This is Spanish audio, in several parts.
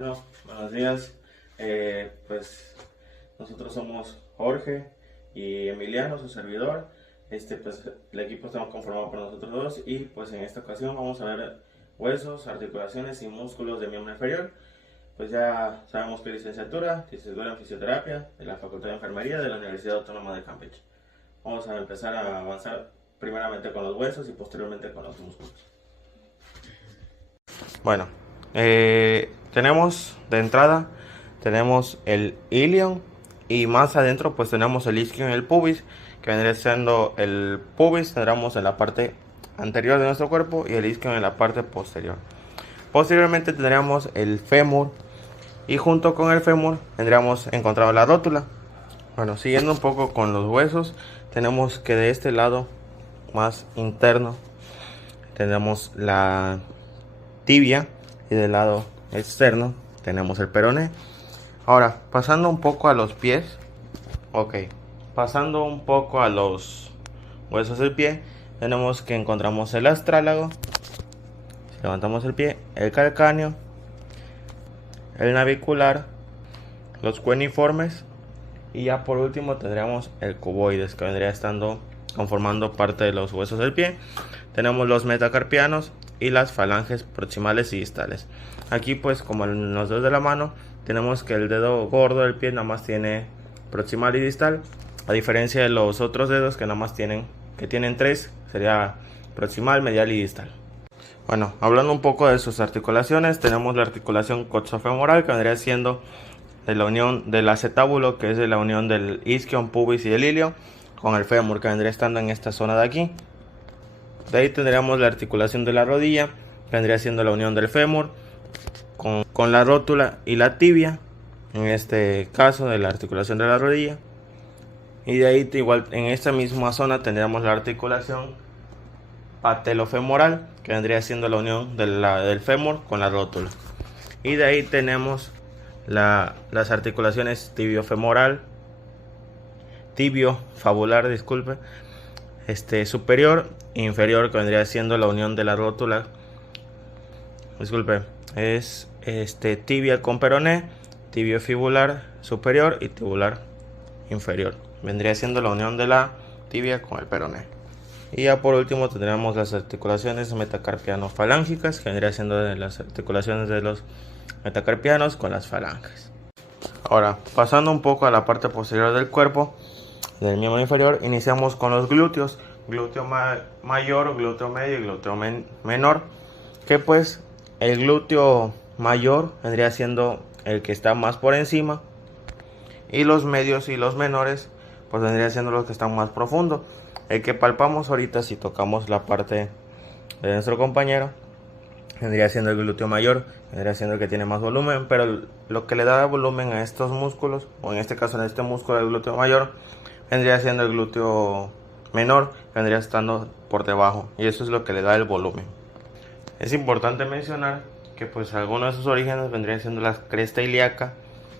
Bueno, buenos días. Pues nosotros somos Jorge y Emiliano, su servidor. Pues el equipo está conformado por nosotros dos y pues en esta ocasión vamos a ver huesos, articulaciones y músculos del miembro inferior. Pues ya sabemos que licenciatura en fisioterapia de la Facultad de Enfermería de la Universidad Autónoma de Campeche. Vamos a empezar a avanzar primeramente con los huesos y posteriormente con los músculos. Bueno, tenemos de entrada, tenemos el ilion y más adentro pues tenemos el isquion y el pubis, que vendría siendo el pubis, tendremos en la parte anterior de nuestro cuerpo y el isquion en la parte posterior. Posteriormente tendríamos el fémur y junto con el fémur tendríamos encontrado la rótula. Bueno, siguiendo un poco con los huesos, tenemos que de este lado más interno tenemos la tibia y del lado externo tenemos el peroné. Ahora, pasando un poco a los pies, pasando un poco a los huesos del pie, tenemos que encontramos el astrálago, si levantamos el pie, el calcáneo, el navicular, los cueniformes y ya por último tendríamos el cuboides, que vendría estando conformando parte de los huesos del pie. Tenemos los metacarpianos y las falanges proximales y distales. Aquí pues como en los dedos de la mano tenemos que el dedo gordo del pie nada más tiene proximal y distal, a diferencia de los otros dedos que nada más tienen tres, sería proximal, medial y distal. Bueno, hablando un poco de sus articulaciones, tenemos la articulación coxofemoral, que vendría siendo de la unión del acetábulo, que es de la unión del isquion, pubis y el ilio, con el fémur, que vendría estando en esta zona de aquí. De ahí tendríamos la articulación de la rodilla, que vendría siendo la unión del fémur con la rótula y la tibia, en este caso de la articulación de la rodilla. Y de ahí igual en esta misma zona tendríamos la articulación patelofemoral, que vendría siendo la unión del fémur con la rótula. Y de ahí tenemos las articulaciones tibiofabular, disculpe, superior e inferior, que vendría siendo la unión de la rótula, es tibia con peroné, tibiofibular superior y tibular inferior, vendría siendo la unión de la tibia con el peroné. Y ya por último tendremos las articulaciones metacarpiano-falángicas, que vendría siendo de las articulaciones de los metacarpianos con las falanges. Ahora, pasando un poco a la parte posterior del cuerpo, del miembro inferior, iniciamos con los glúteos, glúteo mayor, glúteo medio y glúteo menor, que pues el glúteo mayor vendría siendo el que está más por encima y los medios y los menores pues vendría siendo los que están más profundo. El que palpamos ahorita, si tocamos la parte de nuestro compañero, vendría siendo el glúteo mayor, vendría siendo el que tiene más volumen, pero lo que le da volumen a estos músculos, o en este caso en este músculo del glúteo mayor, vendría siendo el glúteo menor, vendría estando por debajo, y eso es lo que le da el volumen. Es importante mencionar que pues algunos de sus orígenes vendría siendo la cresta ilíaca,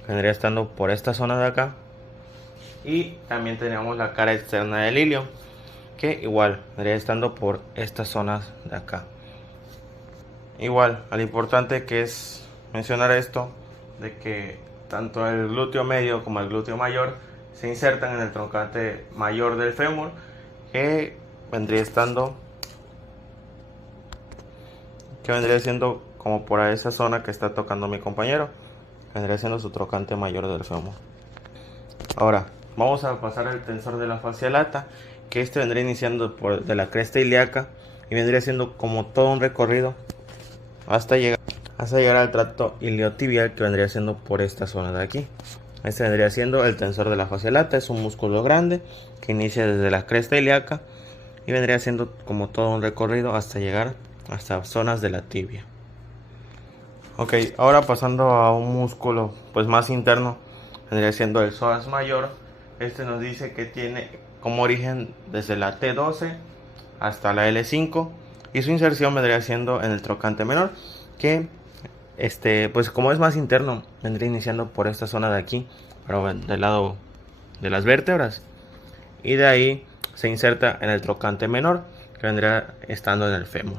vendría estando por esta zona de acá, y también tenemos la cara externa del ilio, que igual vendría estando por estas zonas de acá. Igual, al importante que es mencionar esto, de que tanto el glúteo medio como el glúteo mayor se insertan en el troncante mayor del fémur, que vendría siendo como por esa zona que está tocando mi compañero, vendría siendo su troncante mayor del fémur. Ahora, vamos a pasar al tensor de la fascia lata, que vendría iniciando de la cresta ilíaca y vendría siendo como todo un recorrido hasta llegar al tracto iliotibial, que vendría siendo por esta zona de aquí. Vendría siendo el tensor de la fascia lata, es un músculo grande que inicia desde la cresta ilíaca y vendría siendo como todo un recorrido hasta llegar hasta zonas de la tibia. Ok, ahora pasando a un músculo pues más interno, vendría siendo el psoas mayor. Nos dice que tiene como origen desde la T12 hasta la L5 y su inserción vendría siendo en el trocante menor, que pues como es más interno, vendría iniciando por esta zona de aquí, pero del lado de las vértebras, y de ahí se inserta en el trocante menor, que vendría estando en el fémur.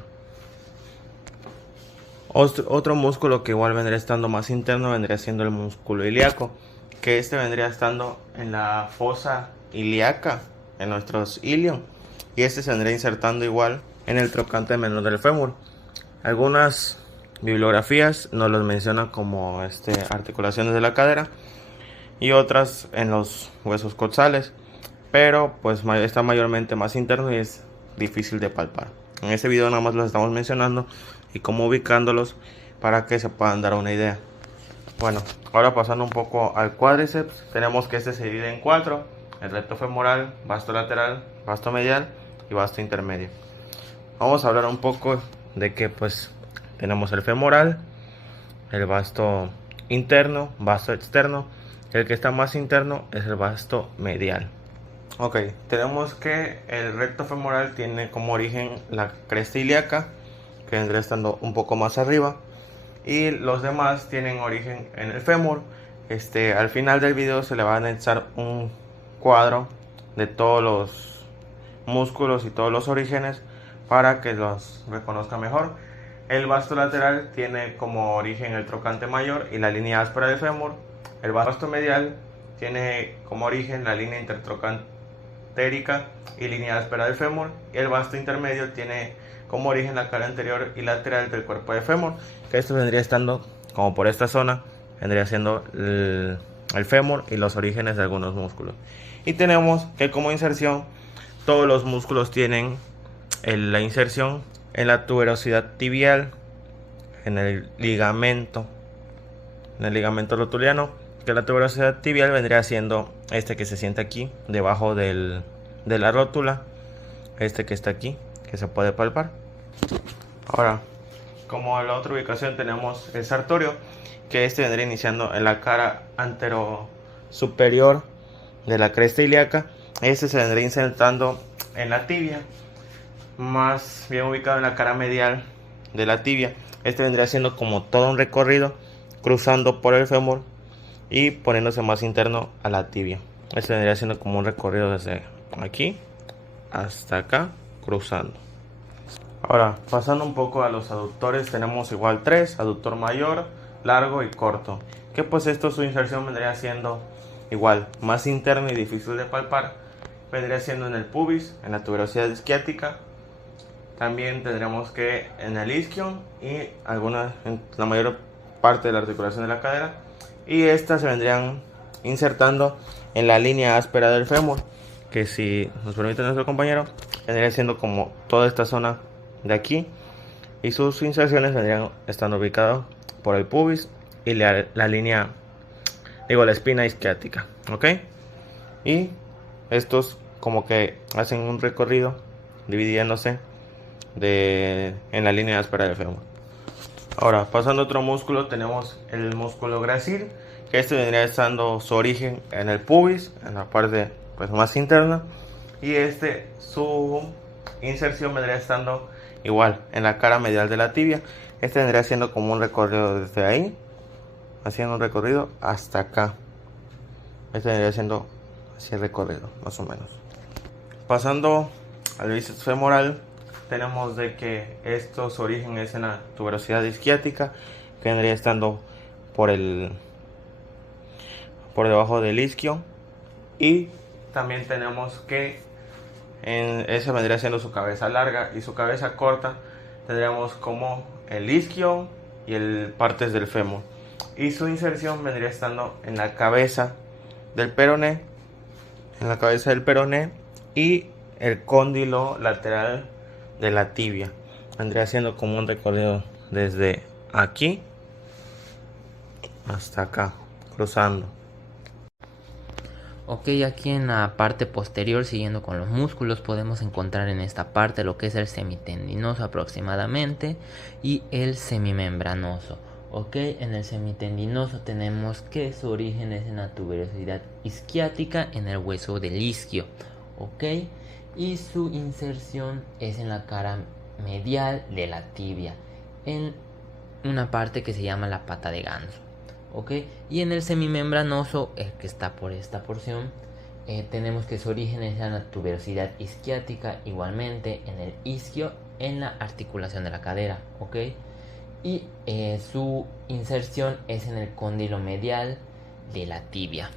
Otro músculo que igual vendría estando más interno vendría siendo el músculo ilíaco, que este vendría estando en la fosa ilíaca, en nuestros ilion, y este se vendría insertando igual en el trocante menor del fémur. Algunas bibliografías nos los mencionan como articulaciones de la cadera y otras en los huesos coxales, pero pues está mayormente más interno y es difícil de palpar. En este video nada más los estamos mencionando y cómo ubicándolos para que se puedan dar una idea. Bueno, ahora pasando un poco al cuádriceps, tenemos que este se divide en 4: el recto femoral, vasto lateral, vasto medial y vasto intermedio. Vamos a hablar un poco de que pues tenemos el femoral, el vasto interno, vasto externo. El que está más interno es el vasto medial. Ok, tenemos que el recto femoral tiene como origen la cresta ilíaca, que vendría estando un poco más arriba, y los demás tienen origen en el fémur. Al final del video se le va a anexar un cuadro de todos los músculos y todos los orígenes para que los reconozca mejor. El vasto lateral tiene como origen el trocante mayor y la línea áspera del fémur. El vasto medial tiene como origen la línea intertrocantérica y línea áspera del fémur. Y el vasto intermedio tiene como origen la cara anterior y lateral del cuerpo del fémur, que esto vendría estando como por esta zona, vendría siendo el fémur y los orígenes de algunos músculos. Y tenemos que como inserción, todos los músculos tienen la inserción en la tuberosidad tibial, en el ligamento rotuliano, que la tuberosidad tibial vendría siendo que se siente aquí debajo de la rótula, que está aquí, que se puede palpar. Ahora, como la otra ubicación, tenemos el sartorio, que vendría iniciando en la cara antero superior de la cresta ilíaca. Se vendría insertando en la tibia, más bien ubicado en la cara medial de la tibia. Vendría siendo como todo un recorrido, cruzando por el fémur y poniéndose más interno a la tibia. Vendría siendo como un recorrido desde aquí hasta acá, cruzando. Ahora, pasando un poco a los aductores, tenemos igual 3: aductor mayor, largo y corto. Que pues su inserción vendría siendo igual más interno y difícil de palpar. Vendría siendo en el pubis, en la tuberosidad isquiática. También tendremos que en el isquion y en la mayor parte de la articulación de la cadera. Y estas se vendrían insertando en la línea áspera del fémur, que si nos permite nuestro compañero, vendría siendo como toda esta zona de aquí. Y sus inserciones vendrían estando ubicadas por el pubis y la espina isquiática. ¿Ok? Y estos como que hacen un recorrido dividiéndose en la línea áspera del fémur. Ahora, pasando a otro músculo, tenemos el músculo gracil, que vendría estando su origen en el pubis, en la parte pues más interna, y su inserción vendría estando igual en la cara medial de la tibia. Vendría siendo como un recorrido desde ahí, haciendo un recorrido hasta acá. Vendría siendo así el recorrido, más o menos. Pasando al bíceps femoral, tenemos de que su origen es en la tuberosidad isquiática, que vendría estando por debajo del isquio. Y también tenemos que esa vendría siendo su cabeza larga, y su cabeza corta tendríamos como el isquio y partes del fémur. Y su inserción vendría estando en la cabeza del peroné, y el cóndilo lateral de la tibia. Vendría siendo como un recorrido desde aquí hasta acá, cruzando. Ok, aquí en la parte posterior, siguiendo con los músculos, podemos encontrar en esta parte lo que es el semitendinoso aproximadamente y el semimembranoso. Ok, en el semitendinoso tenemos que su origen es en la tuberosidad isquiática, en el hueso del isquio. Ok, y su inserción es en la cara medial de la tibia, en una parte que se llama la pata de ganso. ¿Ok? Y en el semimembranoso, que está por esta porción, tenemos que su origen es en la tuberosidad isquiática, igualmente en el isquio, en la articulación de la cadera. ¿Ok? y su inserción es en el cóndilo medial de la tibia.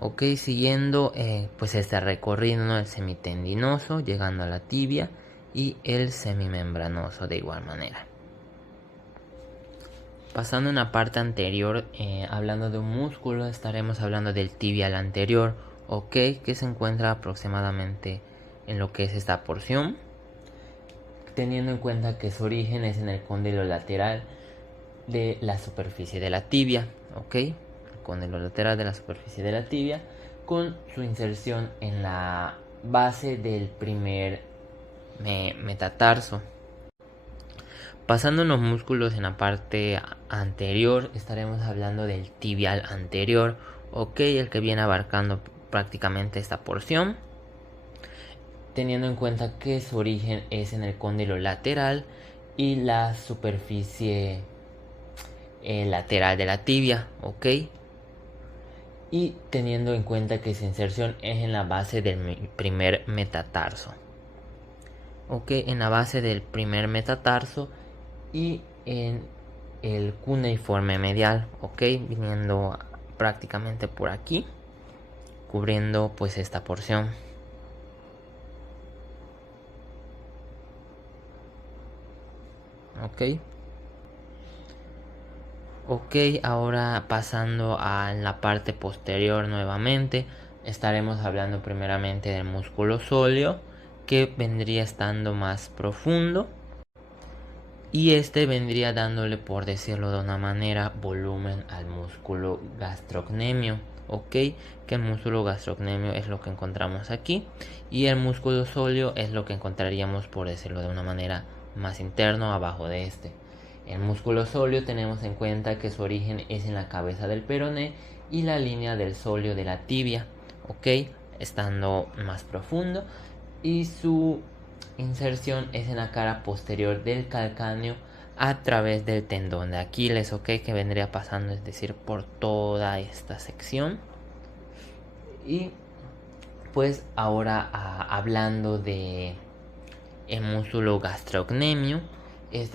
Ok, siguiendo pues este recorrido, ¿no? El semitendinoso, llegando a la tibia, y el semimembranoso de igual manera. Pasando en la parte anterior, hablando de un músculo, estaremos hablando del tibial anterior, ok, que se encuentra aproximadamente en lo que es esta porción, teniendo en cuenta que su origen es en el cóndilo lateral de la superficie de la tibia, ok, el cóndilo lateral de la superficie de la tibia, con su inserción en la base del primer metatarso. Pasando en los músculos en la parte anterior, estaremos hablando del tibial anterior, ok, el que viene abarcando prácticamente esta porción, teniendo en cuenta que su origen es en el cóndilo lateral y la superficie lateral de la tibia, ok, y teniendo en cuenta que su inserción es en la base del primer metatarso, ok, en la base del primer metatarso y en el cuneiforme medial, ok, viniendo prácticamente por aquí, cubriendo pues esta porción. Ok, ahora pasando a la parte posterior nuevamente, estaremos hablando primeramente del músculo sóleo, que vendría estando más profundo, y este vendría dándole, por decirlo de una manera, volumen al músculo gastrocnemio, ok, que el músculo gastrocnemio es lo que encontramos aquí, y el músculo sóleo es lo que encontraríamos, por decirlo de una manera, más interno abajo de este. El músculo sóleo tenemos en cuenta que su origen es en la cabeza del peroné y la línea del sóleo de la tibia, ok, estando más profundo, y su inserción es en la cara posterior del calcáneo a través del tendón de Aquiles, ok, que vendría pasando, es decir, por toda esta sección. Y pues ahora hablando de el músculo gastrocnemio,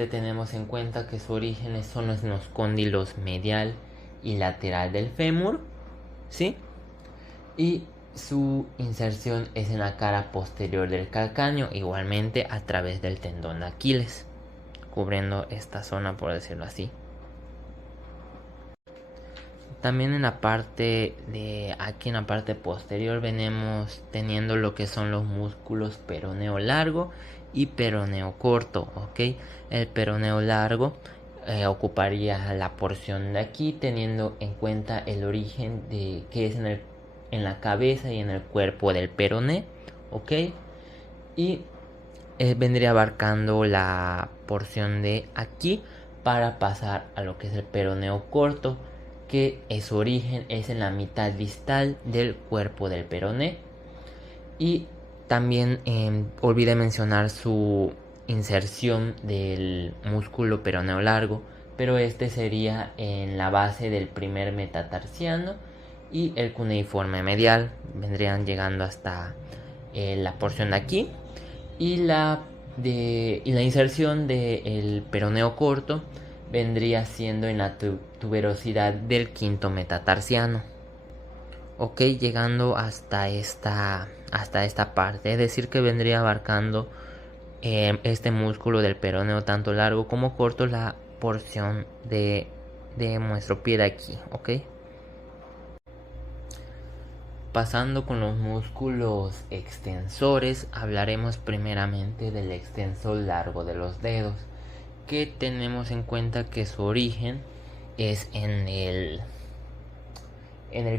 tenemos en cuenta que su origen son en los cóndilos medial y lateral del fémur, ¿sí? Y su inserción es en la cara posterior del calcáneo, igualmente a través del tendón de Aquiles, cubriendo esta zona, por decirlo así. También en la parte de aquí, en la parte posterior, venimos teniendo lo que son los músculos peroneo largo y peroneo corto, ok. El peroneo largo ocuparía la porción de aquí, teniendo en cuenta el origen de que es en la cabeza y en el cuerpo del peroné, ok. Y vendría abarcando la porción de aquí para pasar a lo que es el peroneo corto, que su origen es en la mitad distal del cuerpo del peroné. Y también olvidé mencionar su inserción del músculo peroneo largo, pero este sería en la base del primer metatarsiano y el cuneiforme medial, vendrían llegando hasta la porción de aquí, y la inserción del peroneo corto vendría siendo en la tuberosidad del quinto metatarsiano, ok, llegando hasta esta parte, es decir, que vendría abarcando este músculo del peroneo, tanto largo como corto, la porción de nuestro pie de aquí, ok. Pasando con los músculos extensores, hablaremos primeramente del extensor largo de los dedos, que tenemos en cuenta que su origen es en el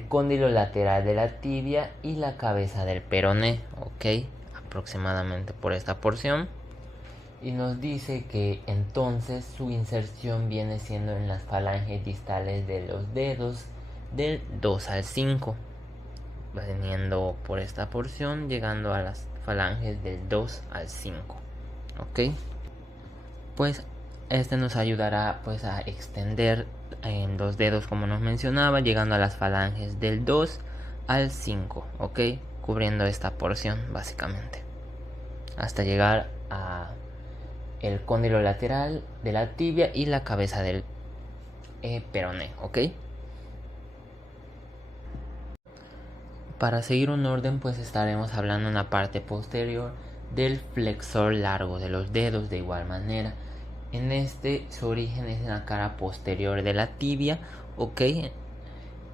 cóndilo lateral de la tibia y la cabeza del peroné, ok, aproximadamente por esta porción. Y nos dice que entonces su inserción viene siendo en las falanges distales de los dedos del 2 al 5, veniendo por esta porción, llegando a las falanges del 2 al 5, ok. Pues nos ayudará pues a extender en los dedos, como nos mencionaba, llegando a las falanges del 2 al 5, ok, cubriendo esta porción básicamente hasta llegar a el cóndilo lateral de la tibia y la cabeza del peroné, ¿ok? Para seguir un orden, pues estaremos hablando en la parte posterior del flexor largo de los dedos de igual manera. En este su origen es en la cara posterior de la tibia, ¿ok?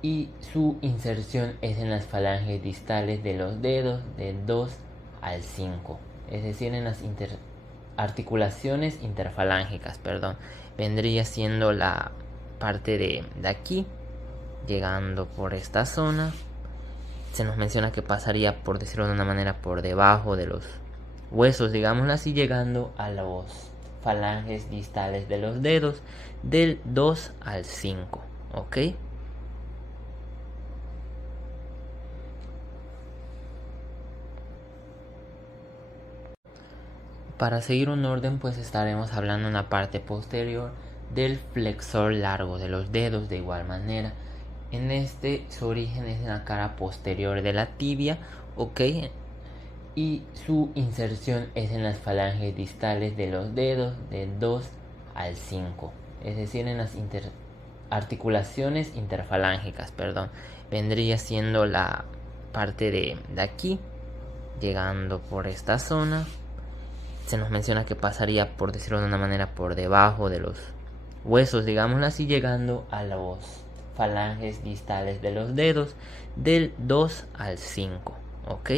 Y su inserción es en las falanges distales de los dedos del 2 al 5, es decir, en las articulaciones interfalángicas, perdón. Vendría siendo la parte de aquí, llegando por esta zona. Se nos menciona que pasaría, por decirlo de una manera, por debajo de los huesos, digámoslo así, llegando a los falanges distales de los dedos del 2 al 5, ¿ok? Para seguir un orden, pues estaremos hablando en la parte posterior del flexor largo de los dedos de igual manera. En este su origen es en la cara posterior de la tibia, ¿ok? Y su inserción es en las falanges distales de los dedos del 2 al 5, es decir, en las articulaciones interfalángicas, perdón. Vendría siendo la parte de aquí, llegando por esta zona. Se nos menciona que pasaría, por decirlo de una manera, por debajo de los huesos, digámoslo así, llegando a los falanges distales de los dedos del 2 al 5, ¿ok?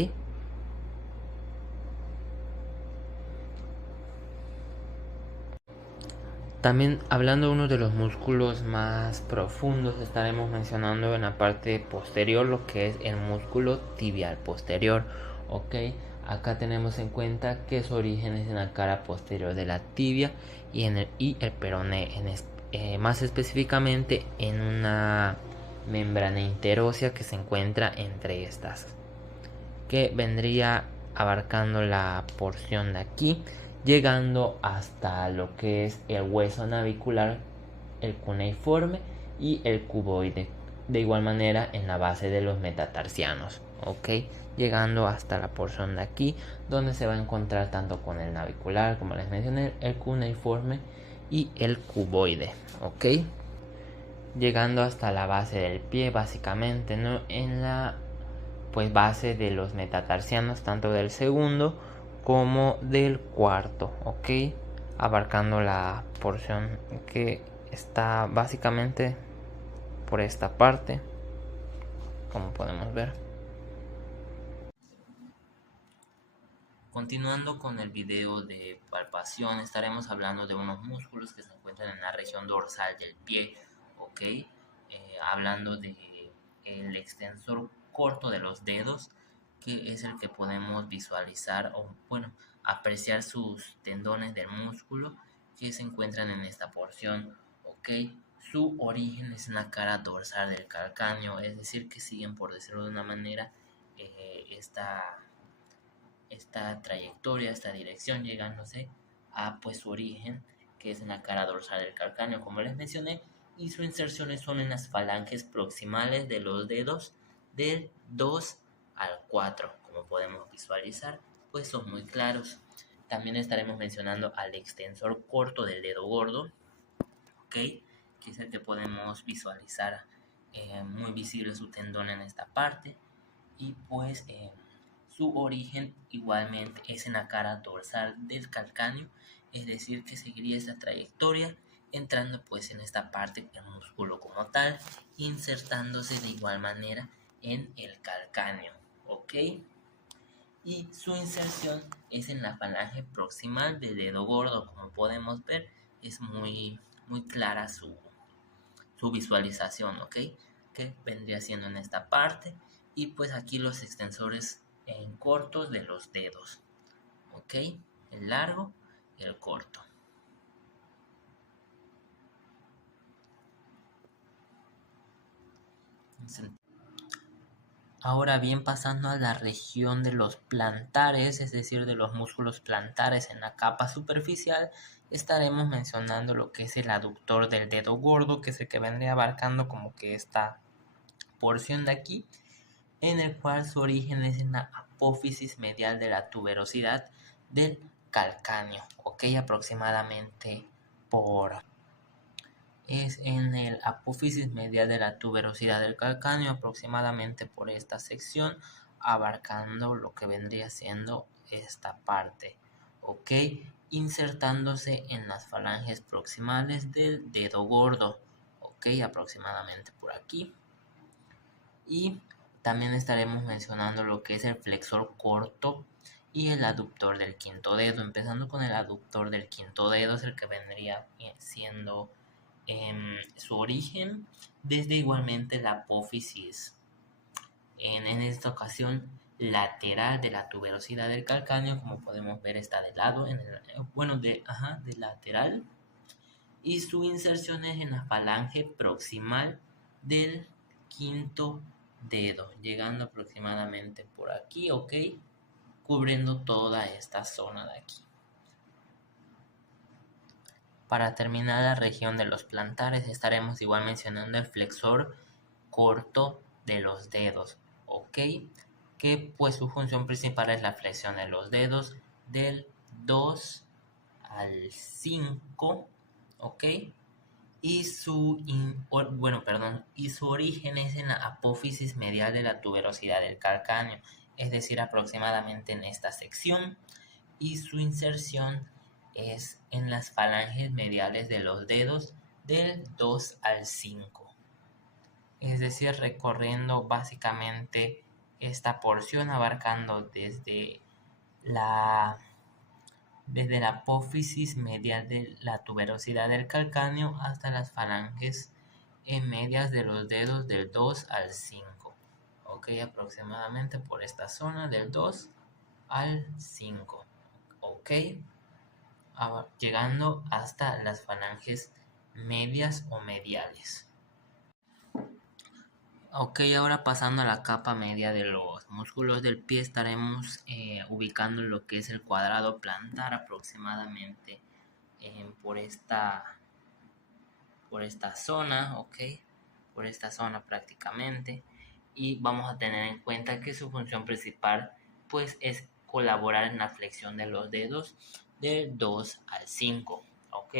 También hablando de uno de los músculos más profundos, estaremos mencionando en la parte posterior lo que es el músculo tibial posterior, ¿ok? Acá tenemos en cuenta que su origen es en la cara posterior de la tibia y el peroné, más específicamente en una membrana interósea que se encuentra entre estas, que vendría abarcando la porción de aquí, llegando hasta lo que es el hueso navicular, el cuneiforme y el cuboide. De igual manera en la base de los metatarsianos, ¿ok? Llegando hasta la porción de aquí, donde se va a encontrar tanto con el navicular, como les mencioné, el cuneiforme y el cuboide, ¿ok? Llegando hasta la base del pie, básicamente, ¿no? En la pues base de los metatarsianos, tanto del segundo como del cuarto, ¿ok? Abarcando la porción que está básicamente por esta parte, como podemos ver. Continuando con el video de palpación, estaremos hablando de unos músculos que se encuentran en la región dorsal del pie, ¿ok? Hablando de el extensor corto de los dedos, que es el que podemos visualizar o, bueno, apreciar sus tendones del músculo que se encuentran en esta porción, ¿ok? Su origen es en la cara dorsal del calcáneo, es decir, que siguen, por decirlo de una manera, esta trayectoria, esta dirección, llegándose a pues su origen, que es en la cara dorsal del calcáneo, como les mencioné, y sus inserciones son en las falanges proximales de los dedos del 2 al 4, como podemos visualizar, pues son muy claros. También estaremos mencionando al extensor corto del dedo gordo, ¿ok? Que es el que podemos visualizar, muy visible su tendón en esta parte, y pues su origen igualmente es en la cara dorsal del calcáneo, es decir, que seguiría esta trayectoria entrando pues en esta parte el músculo como tal, insertándose de igual manera en el calcáneo, ¿ok? Y su inserción es en la falange proximal del dedo gordo, como podemos ver, es muy clara su visualización, ¿ok? Que vendría siendo en esta parte, y pues aquí los extensores en cortos de los dedos, ¿ok? El largo y el corto. Ahora bien, pasando a la región de los plantares, es decir, de los músculos plantares en la capa superficial, estaremos mencionando lo que es el aductor del dedo gordo, que es el que vendría abarcando como que esta porción de aquí, en el cual su origen es en la apófisis medial de la tuberosidad del calcáneo, ok, aproximadamente es en el apófisis medial de la tuberosidad del calcáneo, aproximadamente por esta sección, abarcando lo que vendría siendo esta parte, ok, insertándose en las falanges proximales del dedo gordo, ok, aproximadamente por aquí. Y también estaremos mencionando lo que es el flexor corto y el aductor del quinto dedo. Empezando con el aductor del quinto dedo, es el que vendría siendo su origen desde igualmente la apófisis, en esta ocasión lateral de la tuberosidad del calcáneo, como podemos ver está de lado, de lateral, y su inserción es en la falange proximal del quinto dedo, llegando aproximadamente por aquí, ok, cubriendo toda esta zona de aquí. Para terminar la región de los plantares estaremos igual mencionando el flexor corto de los dedos, ok, que pues su función principal es la flexión de los dedos del 2 al 5, ok, y su origen es en la apófisis medial de la tuberosidad del calcáneo, es decir, aproximadamente en esta sección, y su inserción es en las falanges mediales de los dedos del 2 al 5, es decir, recorriendo básicamente esta porción, abarcando la desde la apófisis medial de la tuberosidad del calcáneo hasta las falanges medias de los dedos del 2 al 5. Ok, aproximadamente por esta zona del 2 al 5. Ok, llegando hasta las falanges medias o mediales. Ok, ahora pasando a la capa media de los músculos del pie, estaremos ubicando lo que es el cuadrado plantar aproximadamente por esta zona, ok, por esta zona prácticamente, y vamos a tener en cuenta que su función principal pues es colaborar en la flexión de los dedos del 2 al 5, ok.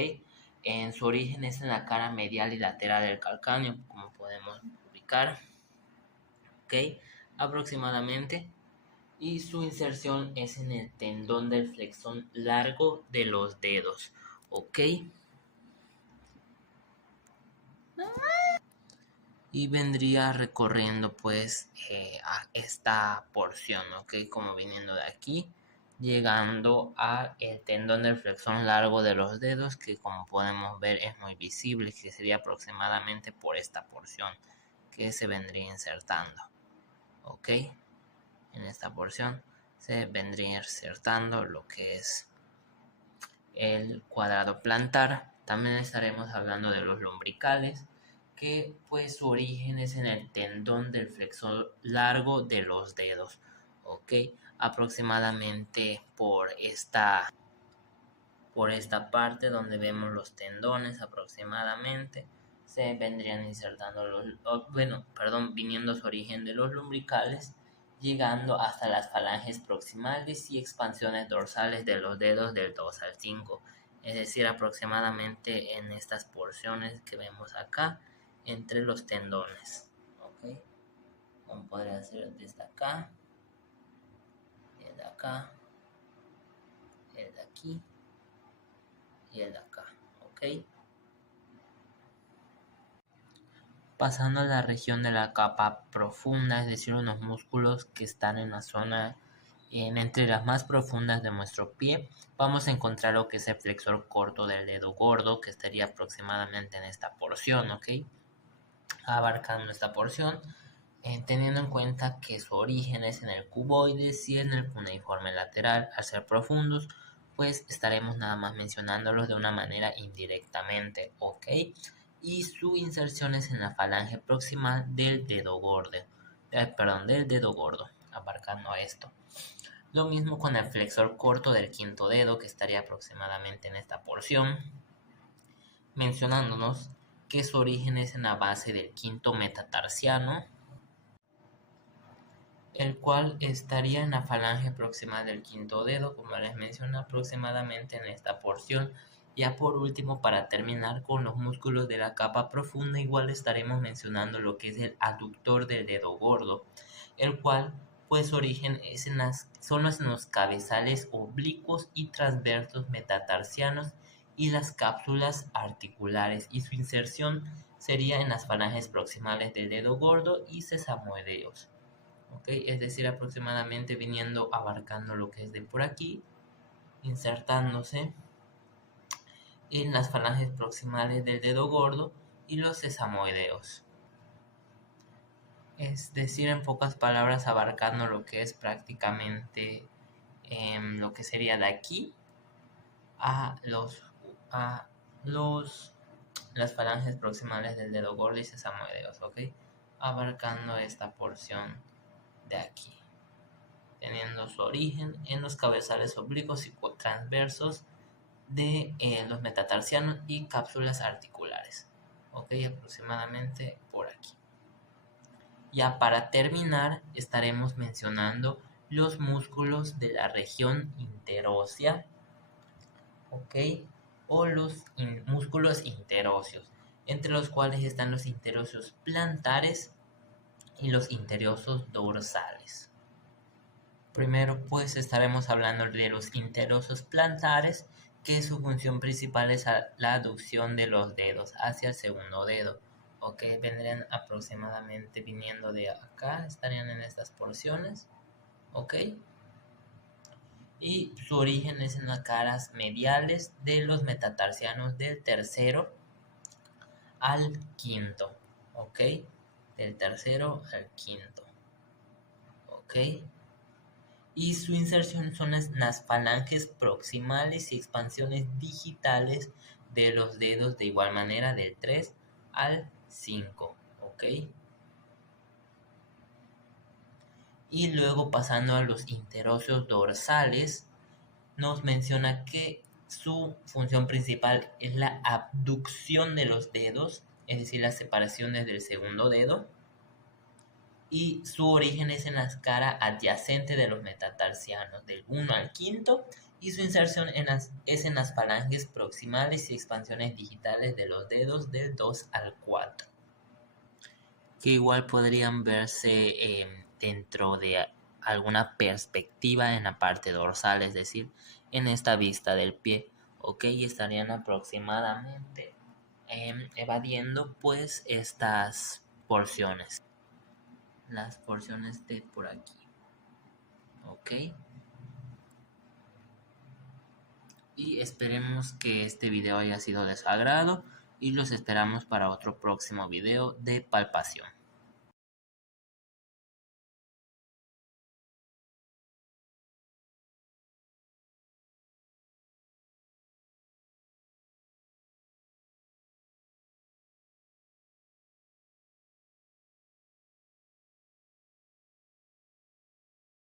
En su origen es en la cara medial y lateral del calcáneo, como podemos ubicar, ok, aproximadamente, y su inserción es en el tendón del flexón largo de los dedos, ok. Y vendría recorriendo pues a esta porción, ok, como viniendo de aquí, llegando a el tendón del flexón largo de los dedos, que como podemos ver es muy visible, que sería aproximadamente por esta porción que se vendría insertando, ok. En esta porción se vendría insertando lo que es el cuadrado plantar. También estaremos hablando de los lumbricales, que pues su origen es en el tendón del flexor largo de los dedos, ok, aproximadamente por esta parte donde vemos los tendones aproximadamente se vendrían insertando viniendo su origen de los lumbricales, llegando hasta las falanges proximales y expansiones dorsales de los dedos del 2 al 5, es decir, aproximadamente en estas porciones que vemos acá entre los tendones, ok, como podría ser desde acá, el de acá, el de aquí y el de acá, ok. Pasando a la región de la capa profunda, es decir, unos músculos que están en la zona entre las más profundas de nuestro pie, vamos a encontrar lo que es el flexor corto del dedo gordo, que estaría aproximadamente en esta porción, ok, abarcando esta porción, teniendo en cuenta que su origen es en el cuboides y en el cuneiforme lateral. Al ser profundos, pues estaremos nada más mencionándolos de una manera indirectamente, ok, y su inserción es en la falange proximal del dedo gordo, abarcando esto. Lo mismo con el flexor corto del quinto dedo, que estaría aproximadamente en esta porción, mencionándonos que su origen es en la base del quinto metatarsiano, el cual estaría en la falange proximal del quinto dedo, como les mencioné, aproximadamente en esta porción. Ya por último, para terminar con los músculos de la capa profunda, igual estaremos mencionando lo que es el aductor del dedo gordo, el cual pues su origen es son en los cabezales oblicuos y transversos metatarsianos y las cápsulas articulares, y su inserción sería en las falanges proximales del dedo gordo y sesamoideos. ¿Ok? Es decir, aproximadamente viniendo abarcando lo que es de por aquí, insertándose en las falanges proximales del dedo gordo y los sesamoideos. Es decir, en pocas palabras, abarcando lo que es prácticamente lo que sería de aquí a las falanges proximales del dedo gordo y sesamoideos, ¿ok? Abarcando esta porción de aquí, teniendo su origen en los cabezales oblicuos y transversos de los metatarsianos y cápsulas articulares, ok, aproximadamente por aquí. Ya para terminar, estaremos mencionando los músculos de la región interósea, ok, o los músculos interóseos, entre los cuales están los interóseos plantares y los interóseos dorsales. Primero pues estaremos hablando de los interóseos plantares, que su función principal es la aducción de los dedos hacia el segundo dedo, ok, vendrían aproximadamente viniendo de acá, estarían en estas porciones, ok, y su origen es en las caras mediales de los metatarsianos del tercero al quinto, ok, del tercero al quinto, ok, y su inserción son las falanges proximales y expansiones digitales de los dedos, de igual manera del 3 al 5, ok. Y luego pasando a los interóseos dorsales, nos menciona que su función principal es la abducción de los dedos, es decir, la separación desde el segundo dedo, y su origen es en la cara adyacente de los metatarsianos del 1 al quinto, y su inserción es en las falanges proximales y expansiones digitales de los dedos del 2 al 4, que igual podrían verse dentro de alguna perspectiva en la parte dorsal, es decir, en esta vista del pie, ok, y estarían aproximadamente evadiendo pues estas porciones, las porciones de por aquí, ok, y esperemos que este video haya sido de su agrado y los esperamos para otro próximo video de palpación.